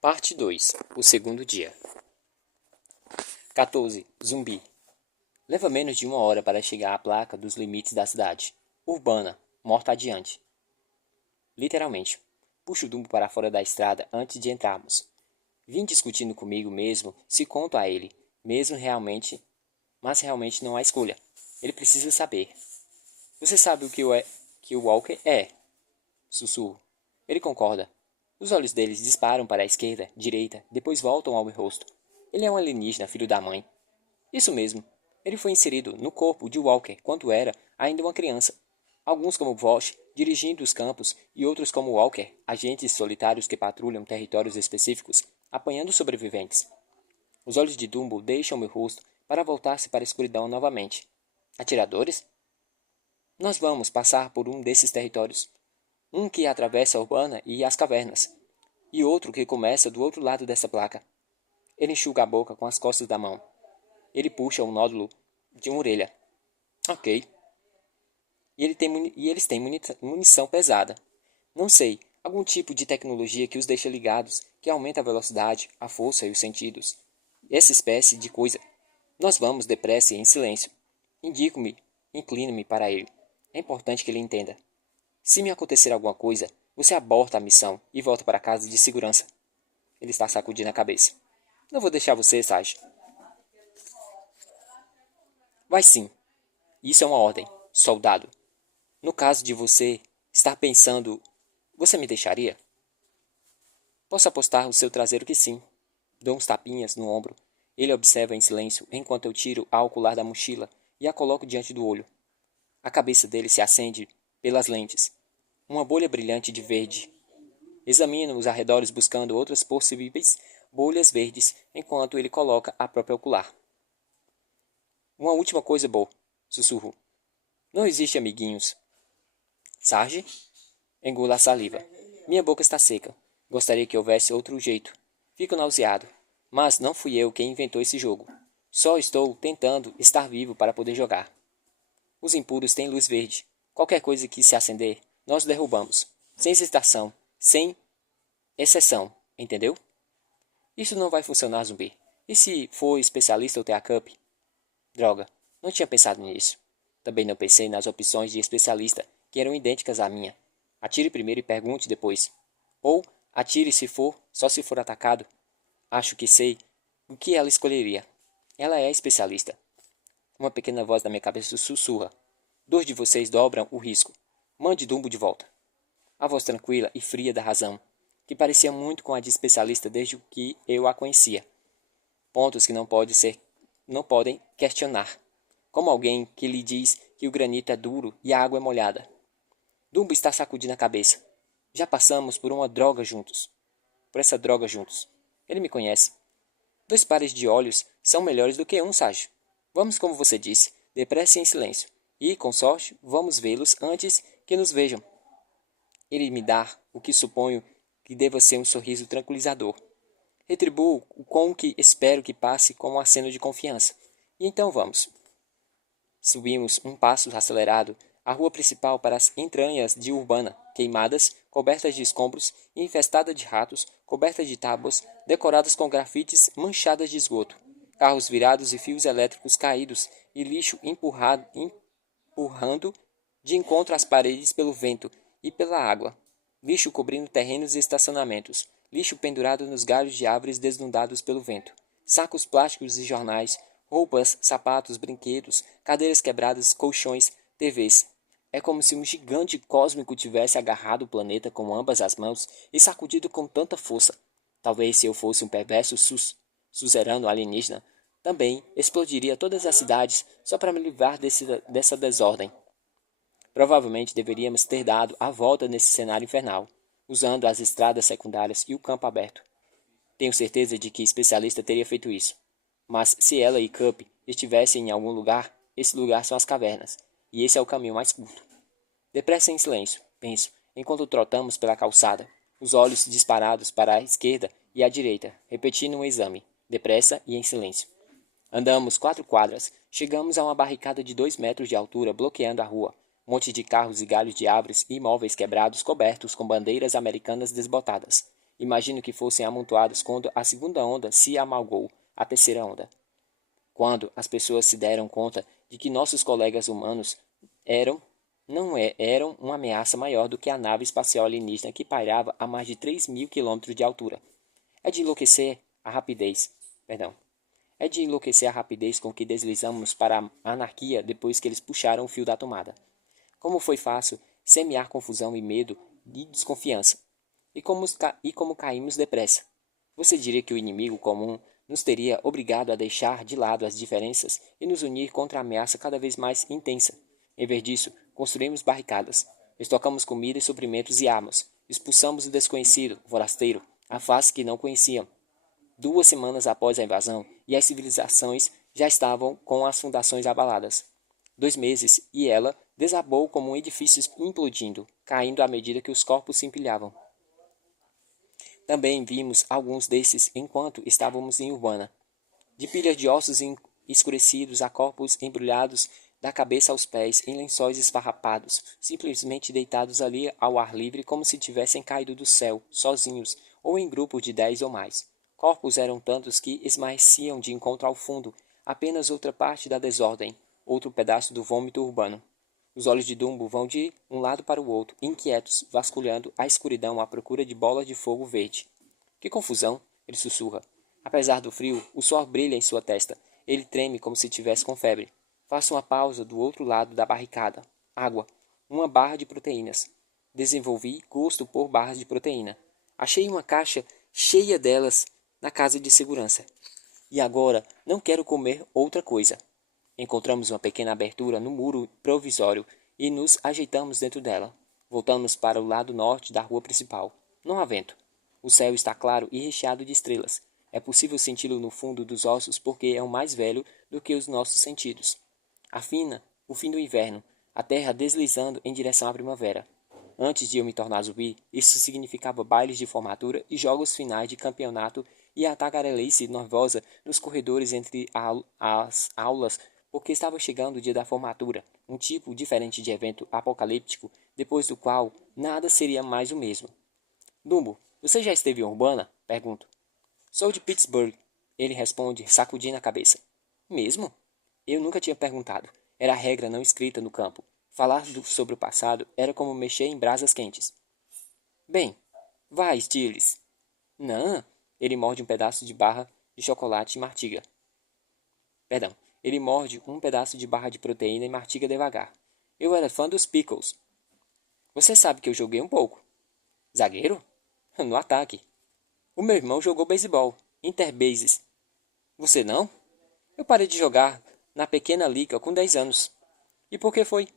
Parte 2. O segundo dia. 14. Zumbi. Leva menos de 1 hora para chegar à placa dos limites da cidade. Urbana. Morta adiante. Literalmente. Puxo o Dumbo para fora da estrada antes de entrarmos. Vim discutindo comigo mesmo se conto a ele, mas realmente não há escolha. Ele precisa saber. Você sabe o que o Walker é? Sussurro. Ele concorda. Os olhos deles disparam para a esquerda, direita, depois voltam ao meu rosto. Ele é um alienígena, filho da mãe. Isso mesmo. Ele foi inserido no corpo de Walker quando era ainda uma criança. Alguns como Vosh, dirigindo os campos, e outros como Walker, agentes solitários que patrulham territórios específicos, apanhando sobreviventes. Os olhos de Dumbo deixam meu rosto para voltar-se para a escuridão novamente. Atiradores? Nós vamos passar por um desses territórios. Um que atravessa a urbana e as cavernas, e outro que começa do outro lado dessa placa. Ele enxuga a boca com as costas da mão. Ele puxa um nódulo de uma orelha. Ok. E eles têm munição pesada. Não sei, algum tipo de tecnologia que os deixa ligados, que aumenta a velocidade, a força e os sentidos. Essa espécie de coisa. Nós vamos depressa e em silêncio. Inclino-me para ele. É importante que ele entenda. Se me acontecer alguma coisa, você aborta a missão e volta para casa de segurança. Ele está sacudindo a cabeça. Não vou deixar você, Sage. Vai sim. Isso é uma ordem, soldado. No caso de você estar pensando, você me deixaria? Posso apostar o seu traseiro que sim. Dou uns tapinhas no ombro. Ele observa em silêncio enquanto eu tiro a ocular da mochila e a coloco diante do olho. A cabeça dele se acende pelas lentes. Uma bolha brilhante de verde. Examino os arredores buscando outras possíveis bolhas verdes enquanto ele coloca a própria ocular. Uma última coisa, Bo, sussurro. Não existe amiguinhos. Sarge? Engula a saliva. Minha boca está seca. Gostaria que houvesse outro jeito. Fico nauseado. Mas não fui eu quem inventou esse jogo. Só estou tentando estar vivo para poder jogar. Os impuros têm luz verde. Qualquer coisa que se acender, nós derrubamos. Sem hesitação. Sem exceção. Entendeu? Isso não vai funcionar, zumbi. E se for especialista ou TA Cup? Droga, não tinha pensado nisso. Também não pensei nas opções de especialista, que eram idênticas à minha. Atire primeiro e pergunte depois. Ou atire só se for atacado. Acho que sei o que ela escolheria. Ela é especialista. Uma pequena voz da minha cabeça sussurra. 2 de vocês dobram o risco. Mande Dumbo de volta. A voz tranquila e fria da razão, que parecia muito com a de especialista desde que eu a conhecia. Pontos que não podem questionar. Como alguém que lhe diz que o granito é duro e a água é molhada. Dumbo está sacudindo a cabeça. Já passamos por essa droga juntos. Ele me conhece. 2 pares de olhos são melhores do que um, Sage. Vamos como você disse, depressa e em silêncio. E, com sorte, vamos vê-los antes que nos vejam. Ele me dá o que suponho que deva ser um sorriso tranquilizador. Retribuo com o que espero que passe como um aceno de confiança. E então vamos. Subimos um passo acelerado a rua principal para as entranhas de Urbana, queimadas, cobertas de escombros, infestada de ratos, cobertas de tábuas, decoradas com grafites manchadas de esgoto, carros virados e fios elétricos caídos e lixo empurrando de encontro às paredes pelo vento e pela água, lixo cobrindo terrenos e estacionamentos, lixo pendurado nos galhos de árvores desnudados pelo vento, sacos plásticos e jornais, roupas, sapatos, brinquedos, cadeiras quebradas, colchões, TVs. É como se um gigante cósmico tivesse agarrado o planeta com ambas as mãos e sacudido com tanta força. Talvez se eu fosse um perverso suzerano alienígena, também explodiria todas as cidades só para me livrar dessa desordem. Provavelmente deveríamos ter dado a volta nesse cenário infernal, usando as estradas secundárias e o campo aberto. Tenho certeza de que especialista teria feito isso. Mas se ela e Cup estivessem em algum lugar, esse lugar são as cavernas, e esse é o caminho mais curto. Depressa em silêncio, penso, enquanto trotamos pela calçada, os olhos disparados para a esquerda e à direita, repetindo um exame, depressa e em silêncio. Andamos 4 quadras, chegamos a uma barricada de 2 metros de altura bloqueando a rua, monte de carros e galhos de árvores e imóveis quebrados cobertos com bandeiras americanas desbotadas. Imagino que fossem amontoadas quando a segunda onda se amalgou à terceira onda. Quando as pessoas se deram conta de que nossos colegas humanos eram uma ameaça maior do que a nave espacial alienígena que pairava a mais de 3.000 quilômetros de altura. É de enlouquecer a rapidez. Perdão. É de enlouquecer a rapidez com que deslizamos para a anarquia depois que eles puxaram o fio da tomada. Como foi fácil semear confusão e medo e desconfiança. E como caímos depressa. Você diria que o inimigo comum nos teria obrigado a deixar de lado as diferenças e nos unir contra a ameaça cada vez mais intensa. Em vez disso, construímos barricadas, estocamos comida e suprimentos e armas, expulsamos o desconhecido, o forasteiro, a face que não conheciam. 2 semanas após a invasão, e as civilizações já estavam com as fundações abaladas. 2 meses, e ela desabou como um edifício implodindo, caindo à medida que os corpos se empilhavam. Também vimos alguns desses enquanto estávamos em Urbana. De pilhas de ossos escurecidos a corpos embrulhados da cabeça aos pés em lençóis esfarrapados, simplesmente deitados ali ao ar livre como se tivessem caído do céu, sozinhos, ou em grupos de 10 ou mais. Corpos eram tantos que esmaeciam de encontro ao fundo, apenas outra parte da desordem, outro pedaço do vômito urbano. Os olhos de Dumbo vão de um lado para o outro, inquietos, vasculhando a escuridão à procura de bolas de fogo verde. Que confusão! Ele sussurra. Apesar do frio, o suor brilha em sua testa. Ele treme como se tivesse com febre. Faço uma pausa do outro lado da barricada. Água. Uma barra de proteínas. Desenvolvi gosto por barras de proteína. Achei uma caixa cheia delas na casa de segurança. E agora não quero comer outra coisa. Encontramos uma pequena abertura no muro provisório e nos ajeitamos dentro dela. Voltamos para o lado norte da rua principal. Não há vento. O céu está claro e recheado de estrelas. É possível senti-lo no fundo dos ossos porque é o mais velho do que os nossos sentidos. Afina o fim do inverno, a terra deslizando em direção à primavera. Antes de eu me tornar zumbi, isso significava bailes de formatura e jogos finais de campeonato e a tagarelice nervosa nos corredores entre as aulas, porque estava chegando o dia da formatura, um tipo diferente de evento apocalíptico, depois do qual nada seria mais o mesmo. Dumbo, você já esteve em Urbana? Pergunto. Sou de Pittsburgh, ele responde, sacudindo a cabeça. Mesmo? Eu nunca tinha perguntado. Era a regra não escrita no campo. Falar sobre o passado era como mexer em brasas quentes. Bem, vai, Stiles. Não. Ele morde um pedaço de barra de chocolate e martiga. Perdão. Ele morde um pedaço de barra de proteína e martiga devagar. Eu era fã dos Pickles. Você sabe que eu joguei um pouco. Zagueiro? No ataque. O meu irmão jogou beisebol, interbases. Você não? Eu parei de jogar na pequena liga com 10 anos. E por que foi?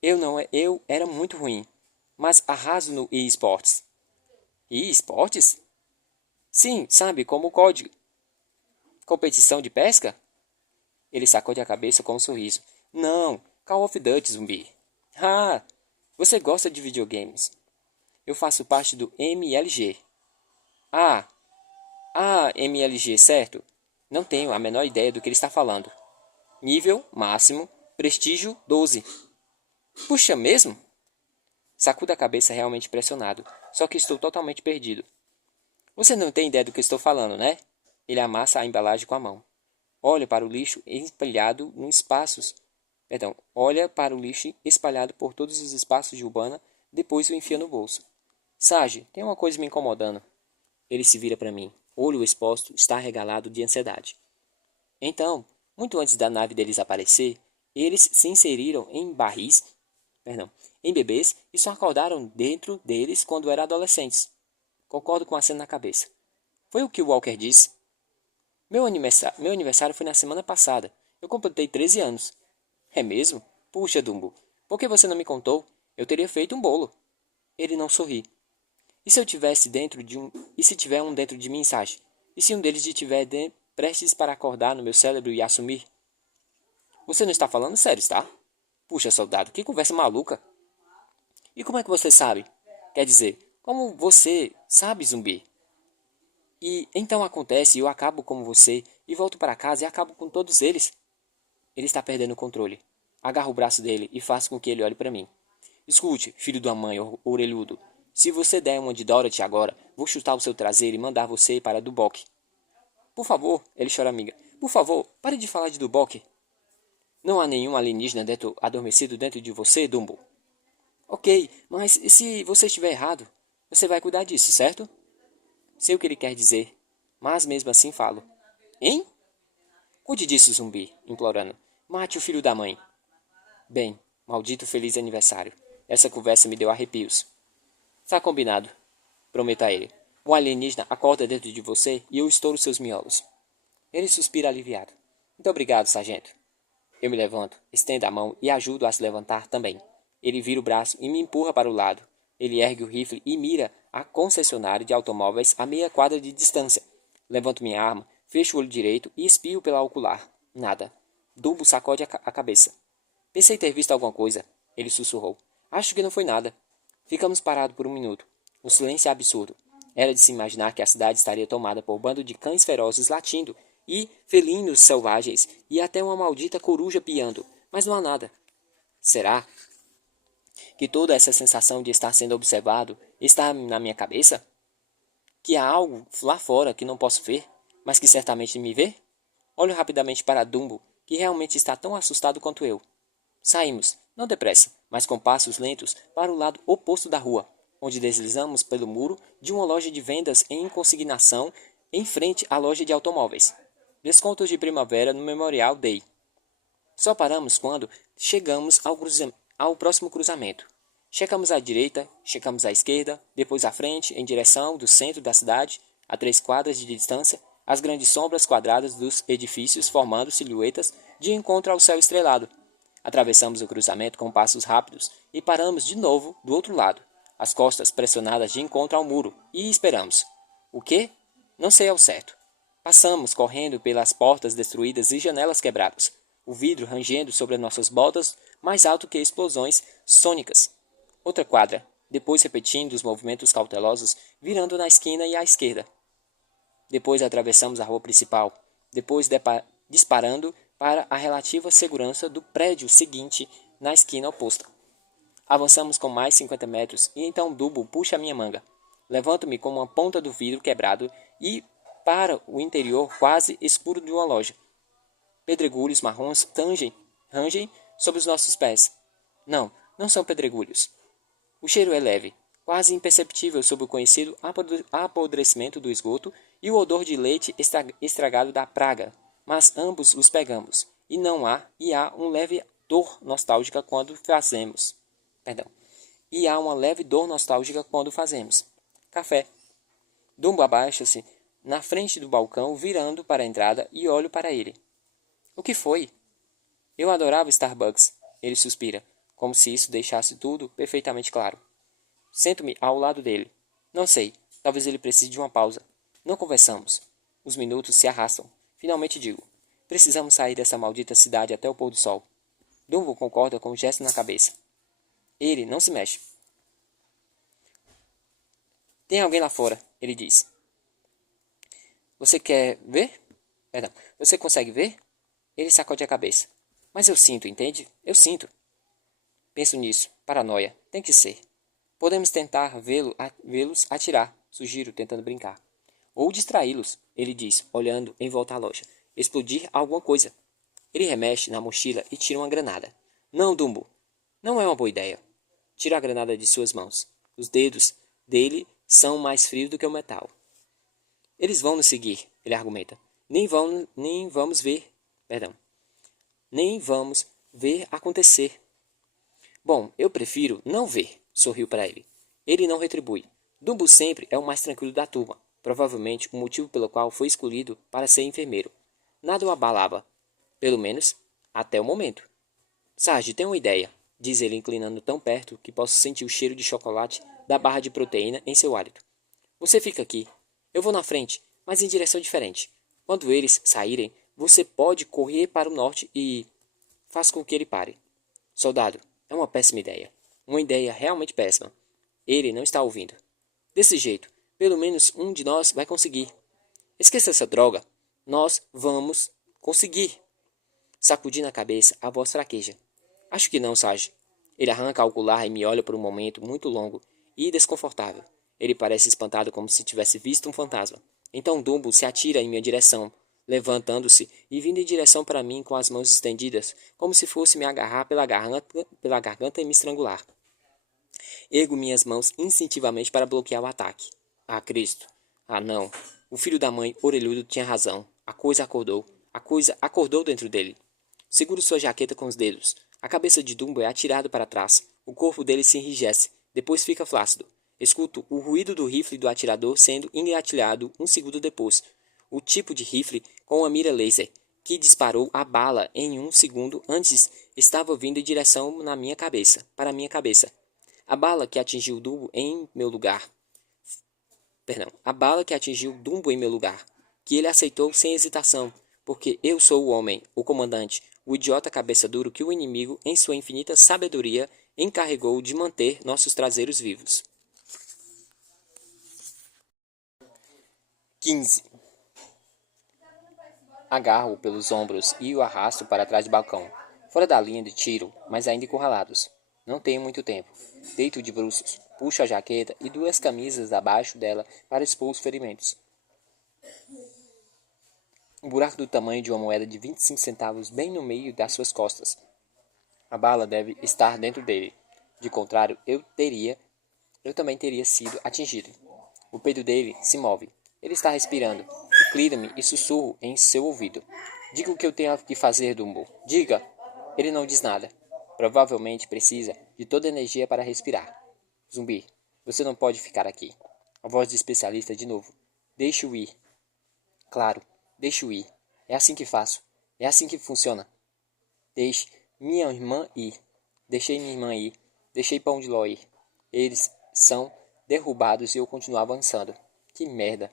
Eu era muito ruim, mas arraso no eSports. eSports? Sim, sabe, como o código. Competição de pesca? Ele sacode a cabeça com um sorriso. Não, Call of Duty, zumbi. Ah, você gosta de videogames. Eu faço parte do MLG. Ah, MLG, certo? Não tenho a menor ideia do que ele está falando. Nível máximo, prestígio 12. Puxa, mesmo? Sacudo a cabeça realmente impressionado, só que estou totalmente perdido. Você não tem ideia do que estou falando, né? Ele amassa a embalagem com a mão. Olha para o lixo espalhado nos espaços. Olha para o lixo espalhado por todos os espaços de Urbana, depois o enfia no bolso. Sage, tem uma coisa me incomodando. Ele se vira para mim. Olho exposto, está arregalado de ansiedade. Então, muito antes da nave deles aparecer, eles se inseriram em bebês e só acordaram dentro deles quando eram adolescentes. Concordo com a cena na cabeça. Foi o que o Walker disse. Meu aniversário foi na semana passada. Eu completei 13 anos. É mesmo? Puxa, Dumbo, por que você não me contou? Eu teria feito um bolo. Ele não sorri. E se eu tivesse dentro de um... E se tiver um dentro de mim, Sage? E se um deles estiver prestes para acordar no meu cérebro e assumir? Você não está falando sério, está? Puxa, soldado, que conversa maluca. E como é que você sabe? Quer dizer, como você sabe, zumbi? E então acontece, eu acabo como você, e volto para casa e acabo com todos eles. Ele está perdendo o controle. Agarro o braço dele e faço com que ele olhe para mim. Escute, filho da mãe orelhudo. Se você der uma de Dorothy agora, Vou chutar o seu traseiro e mandar você para Duboc. Por favor, ele choraminga. Por favor, pare de falar de Duboc. Não há nenhum alienígena adormecido dentro de você, Dumbo. Ok, mas e se você estiver errado? Você vai cuidar disso, certo? Sei o que ele quer dizer, mas mesmo assim falo. Hein? Cuide disso, zumbi, implorando. Mate o filho da mãe. Bem, maldito feliz aniversário. Essa conversa me deu arrepios. Está combinado, prometo a ele. Um alienígena acorda dentro de você e eu estouro seus miolos. Ele suspira aliviado. Muito obrigado, sargento. Eu me levanto, estendo a mão e ajudo a se levantar também. Ele vira o braço e me empurra para o lado. Ele ergue o rifle e mira a concessionária de automóveis a meia quadra de distância. Levanto minha arma, fecho o olho direito e espio pela ocular. Nada. Dumbo sacode a cabeça. Pensei ter visto alguma coisa, ele sussurrou. Acho que não foi nada. Ficamos parados por um minuto. Um silêncio absurdo. Era de se imaginar que a cidade estaria tomada por um bando de cães ferozes latindo e felinos selvagens e até uma maldita coruja piando, mas não há nada. Será que toda essa sensação de estar sendo observado está na minha cabeça? Que há algo lá fora que não posso ver, mas que certamente me vê? Olho rapidamente para Dumbo, que realmente está tão assustado quanto eu. Saímos, não depressa, mas com passos lentos, para o lado oposto da rua, onde deslizamos pelo muro de uma loja de vendas em consignação em frente à loja de automóveis. Descontos de primavera no Memorial Day. Só paramos quando chegamos ao próximo cruzamento. Checamos à direita, checamos à esquerda, depois à frente, em direção do centro da cidade, a 3 quadras de distância, as grandes sombras quadradas dos edifícios formando silhuetas de encontro ao céu estrelado. Atravessamos o cruzamento com passos rápidos e paramos de novo do outro lado, as costas pressionadas de encontro ao muro, e esperamos. O quê? Não sei ao certo. Passamos correndo pelas portas destruídas e janelas quebradas, o vidro rangendo sobre as nossas botas mais alto que explosões sônicas. Outra quadra, depois repetindo os movimentos cautelosos, virando na esquina e à esquerda. Depois atravessamos a rua principal, depois disparando para a relativa segurança do prédio seguinte na esquina oposta. Avançamos com mais 50 metros e então Dumbo puxa a minha manga. Levanto-me com uma ponta do vidro quebrado e para o interior quase escuro de uma loja. Pedregulhos marrons rangem sobre os nossos pés. Não, não são pedregulhos. O cheiro é leve, quase imperceptível sob o conhecido apodrecimento do esgoto e o odor de leite estragado da praga, mas ambos os pegamos, e há uma leve dor nostálgica quando fazemos. Café. Dumbo abaixa-se na frente do balcão, virando para a entrada e olho para ele. O que foi? Eu adorava Starbucks, ele suspira, como se isso deixasse tudo perfeitamente claro. Sento-me ao lado dele. Não sei, talvez ele precise de uma pausa. Não conversamos. Os minutos se arrastam. Finalmente digo, precisamos sair dessa maldita cidade até o pôr do sol. Dumbo concorda com um gesto na cabeça. Ele não se mexe. Tem alguém lá fora, ele diz. Você quer ver? Você consegue ver? Ele sacode a cabeça. Mas eu sinto, entende? Eu sinto. Penso nisso. Paranoia. Tem que ser. Podemos tentar vê-los atirar, sugiro, tentando brincar. Ou distraí-los, ele diz, olhando em volta à loja. Explodir alguma coisa. Ele remexe na mochila e tira uma granada. Não, Dumbo. Não é uma boa ideia. Tira a granada de suas mãos. Os dedos dele são mais frios do que o metal. Eles vão nos seguir, ele argumenta. Nem vamos ver acontecer. Bom, eu prefiro não ver, sorriu para ele. Ele não retribui. Dumbo sempre é o mais tranquilo da turma, provavelmente o motivo pelo qual foi escolhido para ser enfermeiro. Nada o abalava, pelo menos até o momento. Sarge, tem uma ideia, diz ele inclinando tão perto que posso sentir o cheiro de chocolate da barra de proteína em seu hálito. Você fica aqui. Eu vou na frente, mas em direção diferente. Quando eles saírem, você pode correr para o norte e... Faz com que ele pare. Soldado, é uma péssima ideia. Uma ideia realmente péssima. Ele não está ouvindo. Desse jeito, pelo menos um de nós vai conseguir. Esqueça essa droga. Nós vamos conseguir. Sacudindo a cabeça, a voz fraqueja. Acho que não, Sarge. Ele arranca a ocular e me olha por um momento muito longo e desconfortável. Ele parece espantado como se tivesse visto um fantasma. Então Dumbo se atira em minha direção, levantando-se e vindo em direção para mim com as mãos estendidas, como se fosse me agarrar pela garganta e me estrangular. Ergo minhas mãos instintivamente para bloquear o ataque. Ah, Cristo! Ah, não! O filho da mãe, orelhudo, tinha razão. A coisa acordou. A coisa acordou dentro dele. Seguro sua jaqueta com os dedos. A cabeça de Dumbo é atirada para trás. O corpo dele se enrijece. Depois fica flácido. Escuto o ruído do rifle do atirador sendo engatilhado um segundo depois. O tipo de rifle com a mira laser, que disparou a bala em um segundo antes, estava vindo em direção na minha cabeça, para minha cabeça. A bala que atingiu Dumbo em meu lugar. A bala que atingiu Dumbo em meu lugar, que ele aceitou sem hesitação, porque eu sou o homem, o comandante, o idiota cabeça duro que o inimigo, em sua infinita sabedoria, encarregou de manter nossos traseiros vivos. 15. Agarro-o pelos ombros e o arrasto para trás do balcão, fora da linha de tiro, mas ainda encurralados. Não tenho muito tempo. Deito de bruços, puxo a jaqueta e duas camisas abaixo dela para expor os ferimentos. Um buraco do tamanho de uma moeda de 25 centavos bem no meio das suas costas. A bala deve estar dentro dele. De contrário, eu também teria sido atingido. O peito dele se move. Ele está respirando. Inclina-me e sussurro em seu ouvido. Diga o que eu tenho que fazer, Dumbo. Diga! Ele não diz nada. Provavelmente precisa de toda a energia para respirar. Zumbi, você não pode ficar aqui. A voz do especialista de novo. Deixe-o ir. Claro, deixe-o ir. É assim que faço. É assim que funciona. Deixe minha irmã ir. Deixei minha irmã ir. Deixei Pão de Ló ir. Eles são derrubados e eu continuo avançando. Que merda.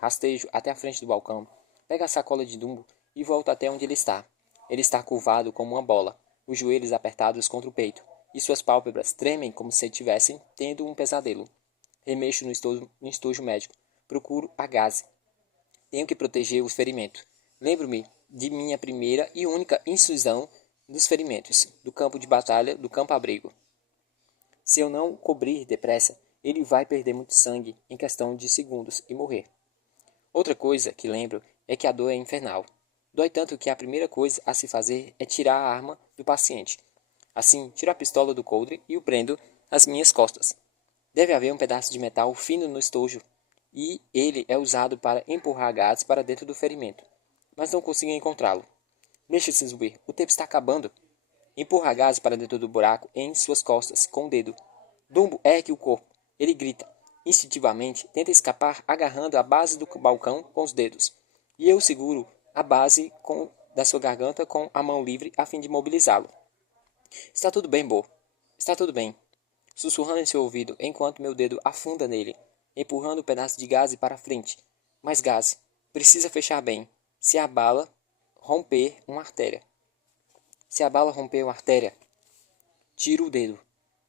Rastejo até a frente do balcão. Pega a sacola de Dumbo e volto até onde ele está. Ele está curvado como uma bola, os joelhos apertados contra o peito, e suas pálpebras tremem como se estivessem tendo um pesadelo. Remexo no estojo médico. Procuro a gaze. Tenho que proteger os ferimentos. Lembro-me de minha primeira e única incisão dos ferimentos, do campo de batalha, do campo-abrigo. Se eu não cobrir depressa, ele vai perder muito sangue em questão de segundos e morrer. Outra coisa que lembro é que a dor é infernal. Dói tanto que a primeira coisa a se fazer é tirar a arma do paciente. Assim, tiro a pistola do coldre e o prendo às minhas costas. Deve haver um pedaço de metal fino no estojo, e ele é usado para empurrar gases para dentro do ferimento. Mas não consigo encontrá-lo. Mexa-se, zumbi, o tempo está acabando. Empurra gases para dentro do buraco em suas costas, com o dedo. Dumbo ergue o corpo. Ele grita. Instintivamente, tenta escapar agarrando a base do balcão com os dedos. E eu seguro a base da sua garganta com a mão livre a fim de mobilizá-lo. Está tudo bem, Bo. Está tudo bem. Sussurrando em seu ouvido enquanto meu dedo afunda nele, empurrando o pedaço de gaze para frente. Mais gaze. Precisa fechar bem. Se a bala romper uma artéria. Se a bala romper uma artéria, tiro o dedo.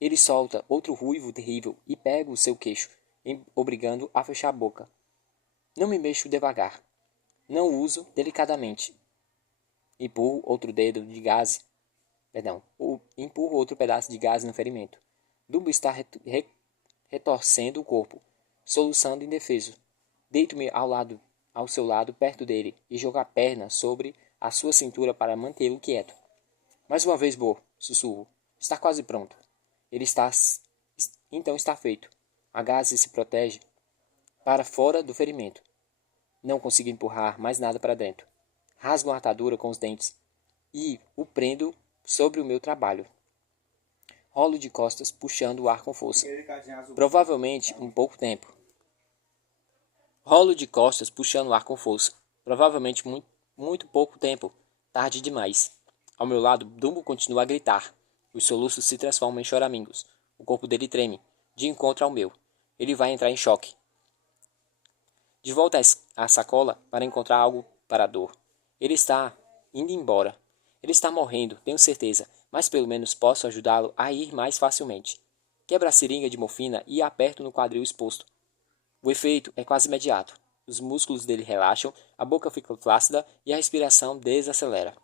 Ele solta outro ruivo terrível e pega o seu queixo, obrigando a fechar a boca. Não me mexo devagar. Não uso delicadamente. Empurro outro dedo de gaze. Empurro outro pedaço de gaze no ferimento. Dumbo está retorcendo o corpo, soluçando indefeso. Deito-me ao seu lado, perto dele, e jogo a perna sobre a sua cintura para mantê-lo quieto. Mais uma vez, Bo, sussurro. Está quase pronto. Então está feito. A gaze se protege para fora do ferimento. Não consigo empurrar mais nada para dentro. Rasgo a atadura com os dentes e o prendo sobre o meu trabalho. Rolo de costas, puxando o ar com força. Provavelmente um pouco tempo. Rolo de costas, puxando o ar com força. Provavelmente muito pouco tempo. Tarde demais. Ao meu lado, Dumbo continua a gritar. Os soluços se transformam em choramingos. O corpo dele treme, de encontro ao meu. Ele vai entrar em choque. De volta à sacola para encontrar algo para a dor. Ele está indo embora. Ele está morrendo, tenho certeza, mas pelo menos posso ajudá-lo a ir mais facilmente. Quebra a seringa de morfina e aperto no quadril exposto. O efeito é quase imediato. Os músculos dele relaxam, a boca fica flácida e a respiração desacelera.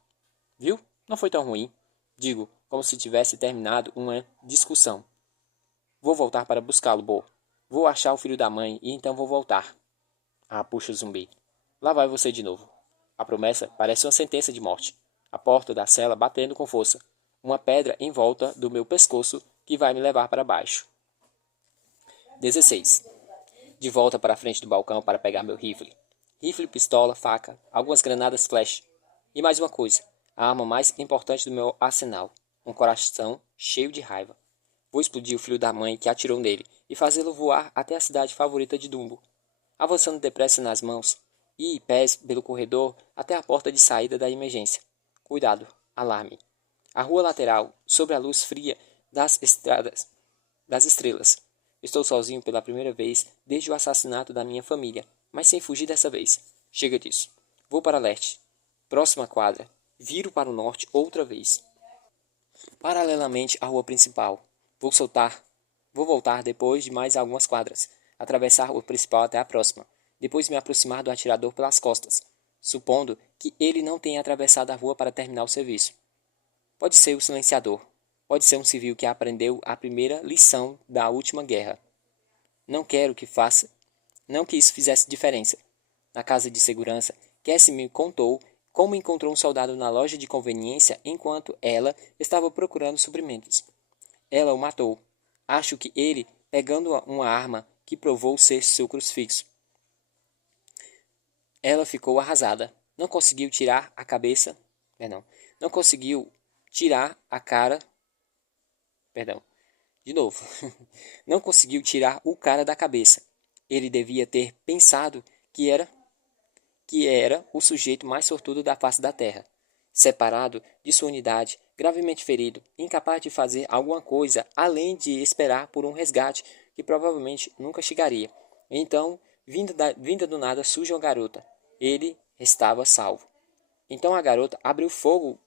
Viu? Não foi tão ruim. Digo, como se tivesse terminado uma discussão. Vou voltar para buscá-lo, Bo. Vou achar o filho da mãe e então vou voltar. Ah, puxa, zumbi. Lá vai você de novo. A promessa parece uma sentença de morte. A porta da cela batendo com força. Uma pedra em volta do meu pescoço que vai me levar para baixo. 16. De volta para a frente do balcão para pegar meu rifle. Rifle, pistola, faca, algumas granadas flash. E mais uma coisa. A arma mais importante do meu arsenal. Um coração cheio de raiva. Vou explodir o filho da mãe que atirou nele e fazê-lo voar até a cidade favorita de Dumbo. Avançando depressa nas mãos e pés pelo corredor até a porta de saída da emergência. Cuidado, alarme. A rua lateral, sob a luz fria das estrelas. Estou sozinho pela primeira vez desde o assassinato da minha família, mas sem fugir dessa vez. Chega disso. Vou para leste. Próxima quadra. Viro para o norte outra vez. Paralelamente à rua principal. Vou voltar depois de mais algumas quadras. Atravessar a rua principal até a próxima. Depois me aproximar do atirador pelas costas, supondo que ele não tenha atravessado a rua para terminar o serviço. Pode ser o silenciador. Pode ser um civil que aprendeu a primeira lição da última guerra. Não quero que faça, não que isso fizesse diferença. Na casa de segurança, Cassie me contou como encontrou um soldado na loja de conveniência enquanto ela estava procurando suprimentos. Ela o matou. Acho que ele, pegando uma arma que provou ser seu crucifixo. Ela ficou arrasada. Não conseguiu tirar a cabeça. Não conseguiu tirar a cara. Perdão. De novo. Não conseguiu tirar o cara da cabeça. Ele devia ter pensado que era o sujeito mais sortudo da face da terra. Separado de sua unidade, gravemente ferido, incapaz de fazer alguma coisa além de esperar por um resgate que provavelmente nunca chegaria. Então, vinda do nada, surge uma garota. Ele estava salvo. Então a garota abriu fogo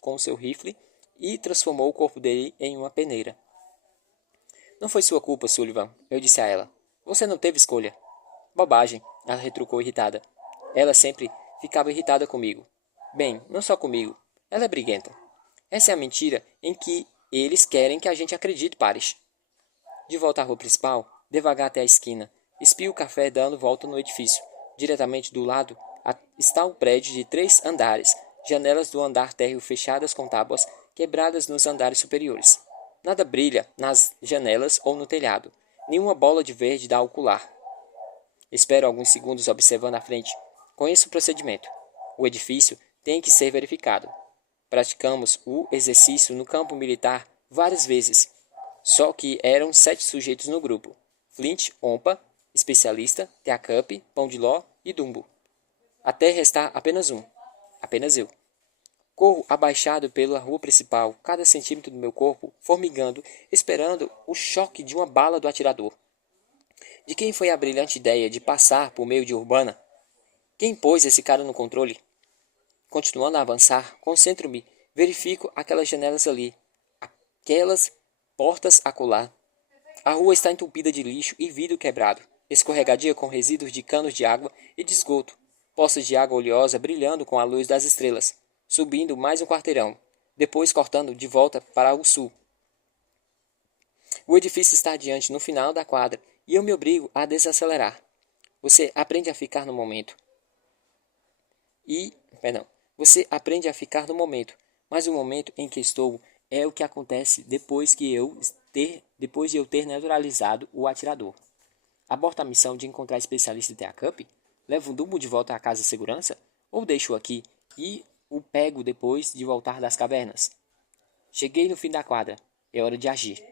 com seu rifle e transformou o corpo dele em uma peneira. Não foi sua culpa, Sullivan, eu disse a ela. Você não teve escolha. Bobagem, ela retrucou irritada. Ela sempre ficava irritada comigo. Bem, não só comigo. Ela é briguenta. Essa é a mentira em que eles querem que a gente acredite, Paris. De volta à rua principal, devagar até a esquina, espio o café dando volta no edifício. Diretamente do lado está o prédio de 3 andares, janelas do andar térreo fechadas com tábuas quebradas nos andares superiores. Nada brilha nas janelas ou no telhado. Nenhuma bola de verde dá ocular. Espero alguns segundos observando a frente. Conheço o procedimento. O edifício tem que ser verificado. Praticamos o exercício no campo militar várias vezes. Só que eram 7 sujeitos no grupo. Flint, Ompa, especialista, Teacup, Pão de Ló e Dumbo. Até restar apenas um. Apenas eu. Corro abaixado pela rua principal, cada centímetro do meu corpo formigando, esperando o choque de uma bala do atirador. De quem foi a brilhante ideia de passar por meio de Urbana? Quem pôs esse cara no controle? Continuando a avançar, concentro-me, verifico aquelas janelas ali, aquelas portas acolá. A rua está entupida de lixo e vidro quebrado, escorregadia com resíduos de canos de água e de esgoto, poças de água oleosa brilhando com a luz das estrelas, subindo mais um quarteirão, depois cortando de volta para o sul. O edifício está adiante no final da quadra e eu me obrigo a desacelerar. Você aprende a ficar no momento. Você aprende a ficar no momento, mas o momento em que estou é o que acontece depois de eu ter neutralizado o atirador. Aborto a missão de encontrar especialista de Teacup? Levo um Dumbo de volta à casa de segurança? Ou deixo aqui e o pego depois de voltar das cavernas? Cheguei no fim da quadra. É hora de agir.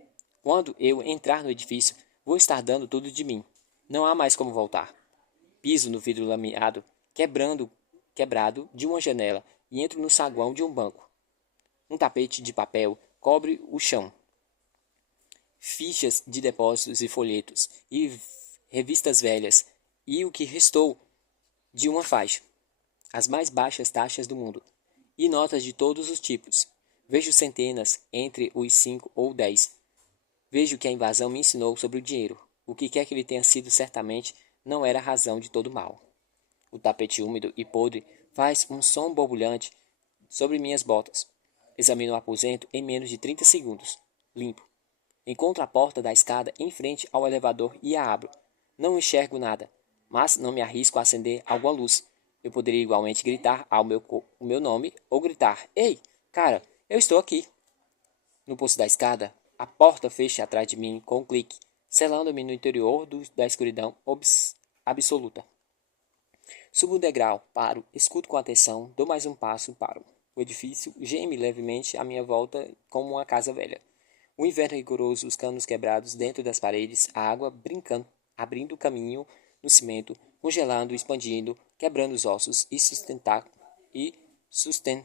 Quando eu entrar no edifício, vou estar dando tudo de mim. Não há mais como voltar. Piso no vidro lameado, quebrado de uma janela e entro no saguão de um banco. Um tapete de papel cobre o chão. Fichas de depósitos e folhetos e revistas velhas e o que restou de uma faixa. As mais baixas taxas do mundo. E notas de todos os tipos. Vejo centenas entre os 5 ou 10. Vejo que a invasão me ensinou sobre o dinheiro. O que quer que ele tenha sido certamente não era a razão de todo o mal. O tapete úmido e podre faz um som borbulhante sobre minhas botas. Examino o aposento em menos de 30 segundos. Limpo. Encontro a porta da escada em frente ao elevador e a abro. Não enxergo nada, mas não me arrisco a acender alguma luz. Eu poderia igualmente gritar o meu nome ou gritar: Ei, cara, eu estou aqui. No poço da escada, a porta fecha atrás de mim com um clique, selando-me no interior da escuridão absoluta. Subo um degrau, paro, escuto com atenção, dou mais um passo, paro. O edifício geme levemente à minha volta como uma casa velha. O inverno rigoroso, os canos quebrados dentro das paredes, a água brincando, abrindo caminho no cimento, congelando, expandindo, quebrando os ossos e, susten,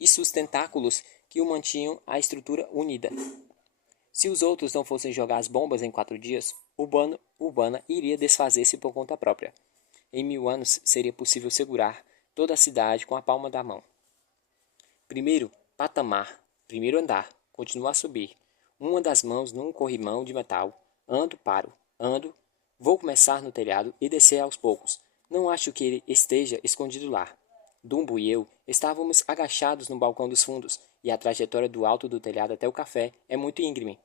sustentáculos que o mantinham a estrutura unida. Se os outros não fossem jogar as bombas em 4 dias, Urbana iria desfazer-se por conta própria. Em 1000 anos seria possível segurar toda a cidade com a palma da mão. Primeiro patamar, primeiro andar, continuo a subir. Uma das mãos num corrimão de metal. Ando, paro, ando. Vou começar no telhado e descer aos poucos. Não acho que ele esteja escondido lá. Dumbo e eu estávamos agachados no balcão dos fundos, e a trajetória do alto do telhado até o café é muito íngreme.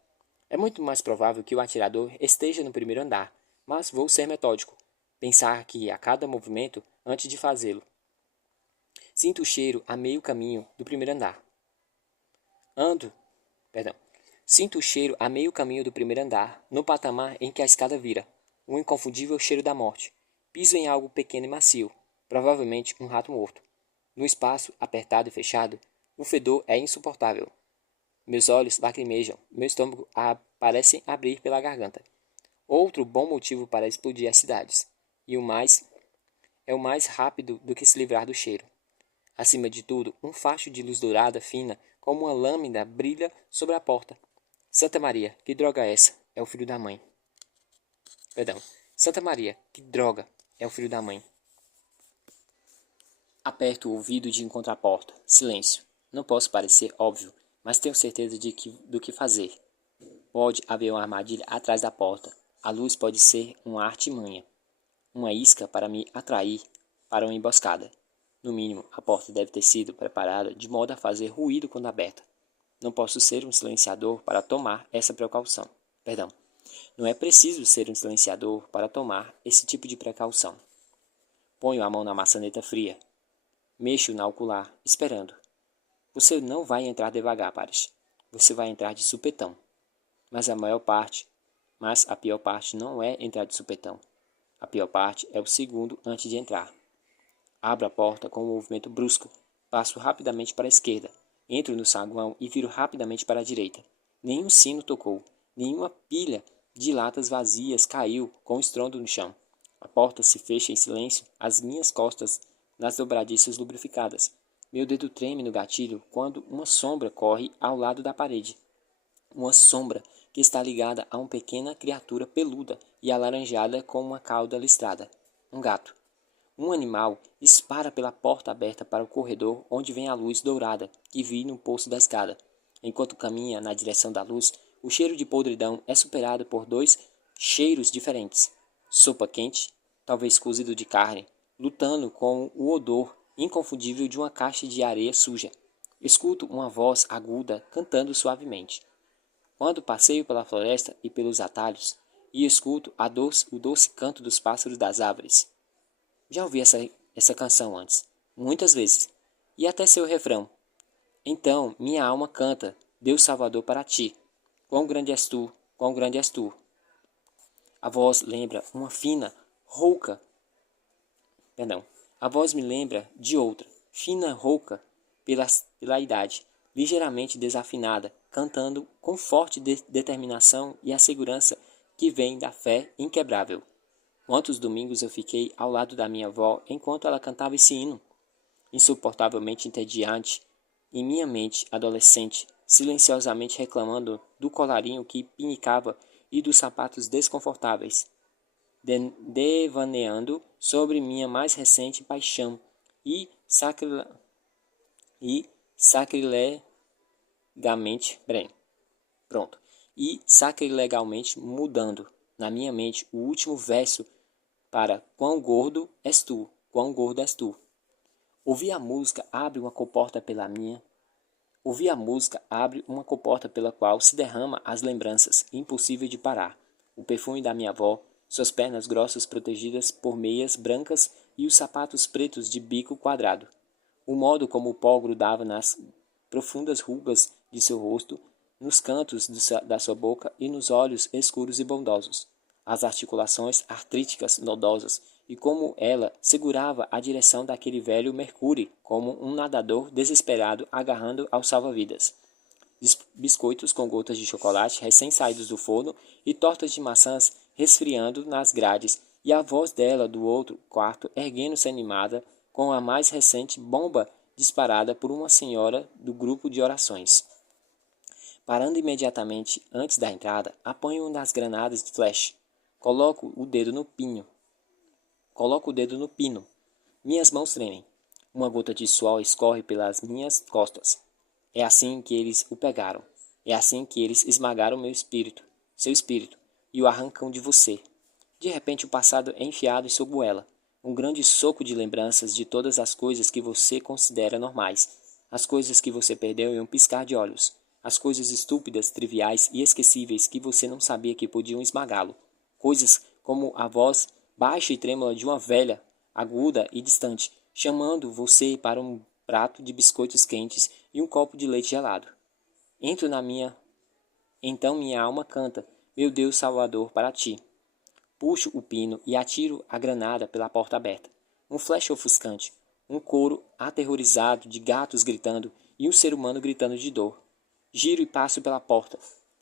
É muito mais provável que o atirador esteja no primeiro andar, mas vou ser metódico. Pensar que a cada movimento antes de fazê-lo. Sinto o cheiro a meio caminho do primeiro andar. Perdão. Sinto o cheiro a meio caminho do primeiro andar, no patamar em que a escada vira. Um inconfundível cheiro da morte. Piso em algo pequeno e macio, provavelmente um rato morto. No espaço apertado e fechado, o fedor é insuportável. Meus olhos lacrimejam, meu estômago parece abrir pela garganta. Outro bom motivo para explodir as cidades. E o mais rápido do que se livrar do cheiro. Acima de tudo, um facho de luz dourada fina, como uma lâmina, brilha sobre a porta. Santa Maria, que droga é essa? É o filho da mãe. Perdão. Santa Maria, que droga é o filho da mãe. Aperto o ouvido de encontrar a porta. Silêncio. Não posso parecer óbvio, mas tenho certeza do que fazer. Pode haver uma armadilha atrás da porta. A luz pode ser uma artimanha. Uma isca para me atrair para uma emboscada. No mínimo, a porta deve ter sido preparada de modo a fazer ruído quando aberta. Não posso ser um silenciador para tomar essa precaução. Perdão. Não é preciso ser um silenciador para tomar esse tipo de precaução. Ponho a mão na maçaneta fria. Mexo na ocular, esperando. Você não vai entrar devagar, Paris. Você vai entrar de supetão. Mas a pior parte não é entrar de supetão. A pior parte é o segundo antes de entrar. Abro a porta com um movimento brusco. Passo rapidamente para a esquerda. Entro no saguão e viro rapidamente para a direita. Nenhum sino tocou. Nenhuma pilha de latas vazias caiu com estrondo no chão. A porta se fecha em silêncio às minhas costas nas dobradiças lubrificadas. Meu dedo treme no gatilho quando uma sombra corre ao lado da parede. Uma sombra que está ligada a uma pequena criatura peluda e alaranjada com uma cauda listrada. Um gato. Um animal dispara pela porta aberta para o corredor onde vem a luz dourada que vi no poço da escada. Enquanto caminha na direção da luz, o cheiro de podridão é superado por 2 cheiros diferentes. Sopa quente, talvez cozido de carne, lutando com o odor inconfundível de uma caixa de areia suja. Escuto uma voz aguda cantando suavemente. Quando passeio pela floresta e pelos atalhos, e escuto o doce canto dos pássaros das árvores. Já ouvi essa canção antes, muitas vezes, e até seu refrão. Então minha alma canta, Deus Salvador para ti. Quão grande és tu, quão grande és tu. A voz lembra uma fina, rouca. Perdão. A voz me lembra de outra, fina, rouca, pela idade, ligeiramente desafinada, cantando com forte determinação e a segurança que vem da fé inquebrável. Quantos domingos eu fiquei ao lado da minha avó enquanto ela cantava esse hino? Insuportavelmente entediante, em minha mente adolescente, silenciosamente reclamando do colarinho que pinicava e dos sapatos desconfortáveis, devaneando sobre minha mais recente paixão e sacrilegamente, e sacrilegalmente mudando na minha mente o último verso para quão gordo és tu, quão gordo és tu. Ouvir a música abre uma comporta pela minha Ouvir a música abre uma comporta pela qual se derrama as lembranças, impossível de parar. O perfume da minha avó, suas pernas grossas protegidas por meias brancas e os sapatos pretos de bico quadrado. O modo como o pó grudava nas profundas rugas de seu rosto, nos cantos da sua boca e nos olhos escuros e bondosos. As articulações artríticas nodosas e como ela segurava a direção daquele velho Mercury como um nadador desesperado agarrando ao salva-vidas. Biscoitos com gotas de chocolate recém-saídos do forno e tortas de maçãs resfriando nas grades, e a voz dela do outro quarto erguendo-se animada com a mais recente bomba disparada por uma senhora do grupo de orações. Parando imediatamente antes da entrada, apanho uma das granadas de flash. Coloco o dedo no pino. Minhas mãos tremem. Uma gota de suor escorre pelas minhas costas. É assim que eles o pegaram. É assim que eles esmagaram seu espírito, e o arrancam de você. De repente o passado é enfiado em sua goela. Um grande soco de lembranças de todas as coisas que você considera normais. As coisas que você perdeu em um piscar de olhos. As coisas estúpidas, triviais e esquecíveis que você não sabia que podiam esmagá-lo. Coisas como a voz baixa e trêmula de uma velha, aguda e distante, chamando você para um prato de biscoitos quentes e um copo de leite gelado. Entro na minha... Então minha alma canta, meu Deus Salvador, para ti. Puxo o pino e atiro a granada pela porta aberta. Um flash ofuscante, um coro aterrorizado de gatos gritando e um ser humano gritando de dor. Giro e passo pela porta.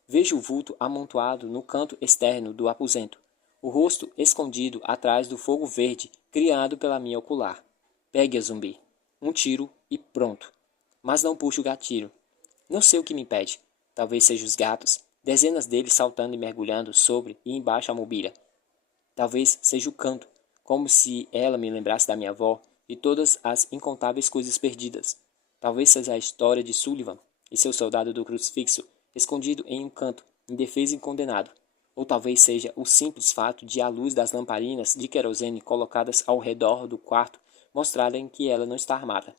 Vejo o vulto amontoado no canto externo do aposento, o rosto escondido atrás do fogo verde criado pela minha ocular. Pegue-a, zumbi. Um tiro e pronto. Mas não puxo o gatilho. Não sei o que me impede. Talvez sejam os gatos, dezenas deles saltando e mergulhando sobre e embaixo a mobília. Talvez seja o canto, como se ela me lembrasse da minha avó e todas as incontáveis coisas perdidas. Talvez seja a história de Sullivan e seu soldado do crucifixo, escondido em um canto, indefeso e condenado. Ou talvez seja o simples fato de a luz das lamparinas de querosene colocadas ao redor do quarto mostrarem que ela não está armada.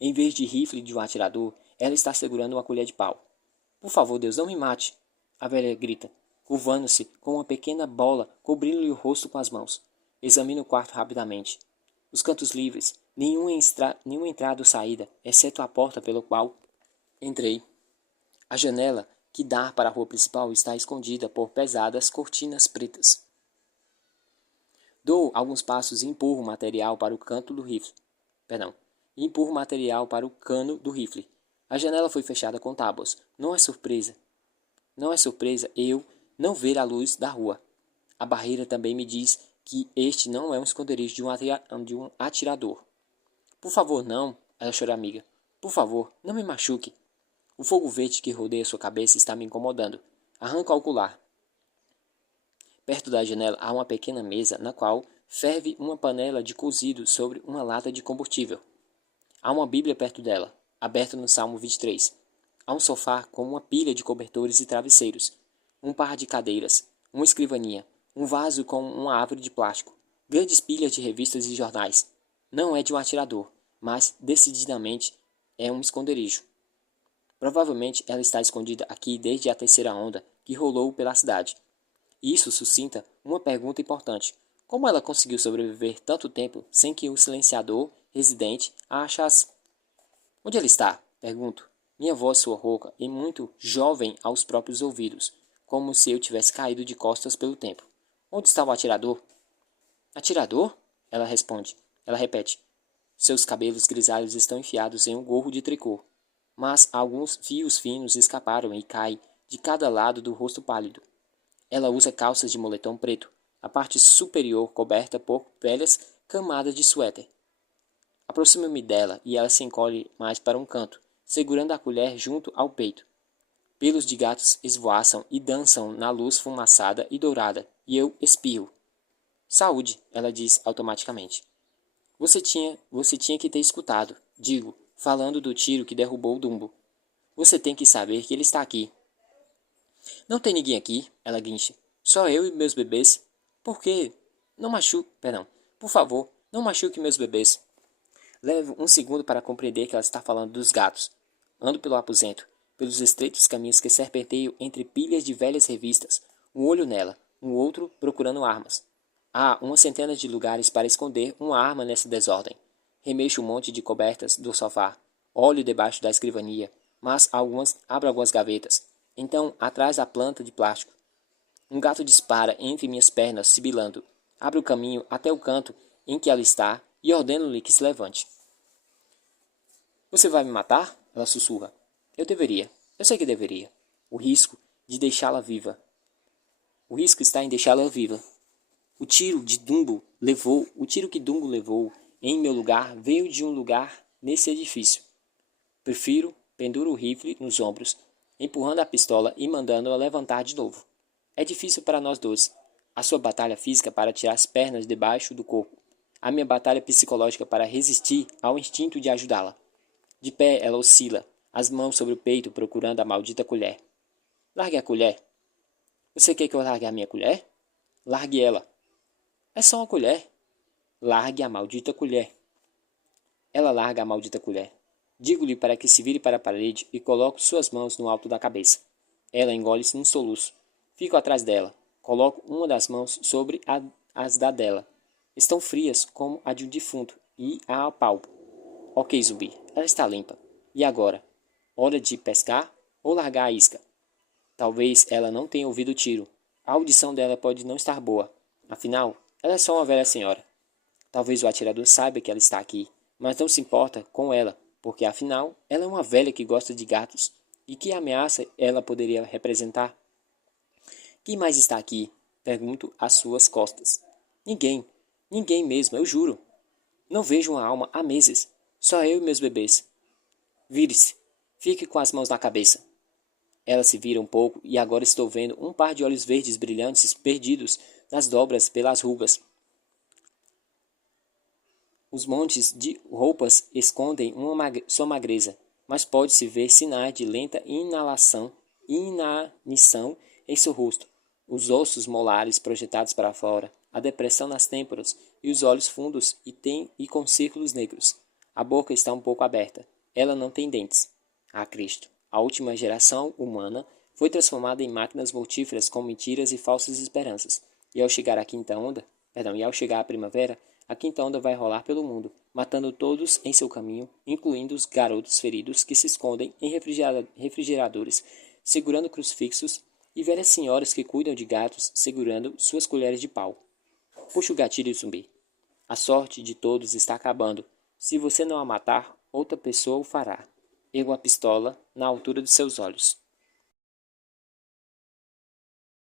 Em vez de rifle de um atirador, ela está segurando uma colher de pau. Por favor, Deus, não me mate! A velha grita, curvando-se com uma pequena bola, cobrindo-lhe o rosto com as mãos. Examina o quarto rapidamente. Os cantos livres, nenhuma entrada ou saída, exceto a porta pela qual entrei. A janela que dá para a rua principal está escondida por pesadas cortinas pretas. Dou alguns passos e empurro o material para o canto do rifle. Empurro o material para o cano do rifle. A janela foi fechada com tábuas. Não é surpresa eu não ver a luz da rua. A barreira também me diz que este não é um esconderijo de um atirador. Por favor, não, ela chora amiga. Por favor, não me machuque. O fogo verde que rodeia sua cabeça está me incomodando. Arranco ao colar. Perto da janela há uma pequena mesa na qual ferve uma panela de cozido sobre uma lata de combustível. Há uma Bíblia perto dela, aberta no Salmo 23. Há um sofá com uma pilha de cobertores e travesseiros, um par de cadeiras, uma escrivaninha, um vaso com uma árvore de plástico, grandes pilhas de revistas e jornais. Não é de um atirador, mas decididamente é um esconderijo. Provavelmente ela está escondida aqui desde a terceira onda que rolou pela cidade. Isso suscita uma pergunta importante. Como ela conseguiu sobreviver tanto tempo sem que o silenciador residente a achasse? Onde ela está? Pergunto. Minha voz soa rouca e muito jovem aos próprios ouvidos, como se eu tivesse caído de costas pelo tempo. Onde está o atirador? Atirador? Ela responde. Ela repete. Seus cabelos grisalhos estão enfiados em um gorro de tricô, mas alguns fios finos escaparam e caem de cada lado do rosto pálido. Ela usa calças de moletom preto, a parte superior coberta por velhas camadas de suéter. Aproximo-me dela e ela se encolhe mais para um canto, segurando a colher junto ao peito. Pelos de gatos esvoaçam e dançam na luz fumaçada e dourada, e eu espirro. Saúde, ela diz automaticamente. Você tinha que ter escutado, digo, falando do tiro que derrubou o Dumbo. Você tem que saber que ele está aqui. Não tem ninguém aqui, ela guincha. Só eu e meus bebês. Por quê? Não machuque... Perdão. Por favor, não machuque meus bebês. Levo um segundo para compreender que ela está falando dos gatos. Ando pelo aposento, pelos estreitos caminhos que serpenteiam entre pilhas de velhas revistas, um olho nela, um outro procurando armas. Há uma centena de lugares para esconder uma arma nessa desordem. Remexo um monte de cobertas do sofá, olho debaixo da escrivania, mas abro algumas gavetas. Então, atrás da planta de plástico, um gato dispara entre minhas pernas, sibilando. Abre o caminho até o canto em que ela está e ordeno-lhe que se levante. Você vai me matar? Ela sussurra. Eu deveria. Eu sei que deveria. O risco de deixá-la viva. O risco está em deixá-la viva. O tiro que Dumbo levou em meu lugar veio de um lugar nesse edifício. Penduro o rifle nos ombros, empurrando a pistola e mandando-a levantar de novo. É difícil para nós dois. A sua batalha física para tirar as pernas debaixo do corpo. A minha batalha psicológica para resistir ao instinto de ajudá-la. De pé, ela oscila, as mãos sobre o peito procurando a maldita colher. Largue a colher. Você quer que eu largue a minha colher? Largue ela. É só uma colher. Largue a maldita colher. Ela larga a maldita colher. Digo-lhe para que se vire para a parede e coloco suas mãos no alto da cabeça. Ela engole-se num soluço. Fico atrás dela. Coloco uma das mãos sobre as da dela. Estão frias como a de um defunto e a apalpo. Ok, zumbi. Ela está limpa. E agora? Hora de pescar ou largar a isca? Talvez ela não tenha ouvido o tiro. A audição dela pode não estar boa. Afinal, ela é só uma velha senhora. Talvez o atirador saiba que ela está aqui, mas não se importa com ela, porque afinal, ela é uma velha que gosta de gatos. E que ameaça ela poderia representar? Quem mais está aqui? Pergunto às suas costas. Ninguém. Ninguém mesmo, eu juro. Não vejo uma alma há meses. Só eu e meus bebês. Vire-se. Fique com as mãos na cabeça. Ela se vira um pouco e agora estou vendo um par de olhos verdes brilhantes perdidos nas dobras pelas rugas. Os montes de roupas escondem sua magreza, mas pode-se ver sinais de lenta inanição em seu rosto. Os ossos molares projetados para fora, a depressão nas têmporas e os olhos fundos e com círculos negros. A boca está um pouco aberta. Ela não tem dentes. Ah, Cristo! A última geração humana foi transformada em máquinas mortíferas com mentiras e falsas esperanças. E ao chegar a primavera, a quinta onda vai rolar pelo mundo, matando todos em seu caminho, incluindo os garotos feridos que se escondem em refrigeradores, segurando crucifixos, e velhas senhoras que cuidam de gatos, segurando suas colheres de pau. Puxa o gatilho, zumbi. A sorte de todos está acabando. Se você não a matar, outra pessoa o fará. Ergo a pistola na altura de seus olhos.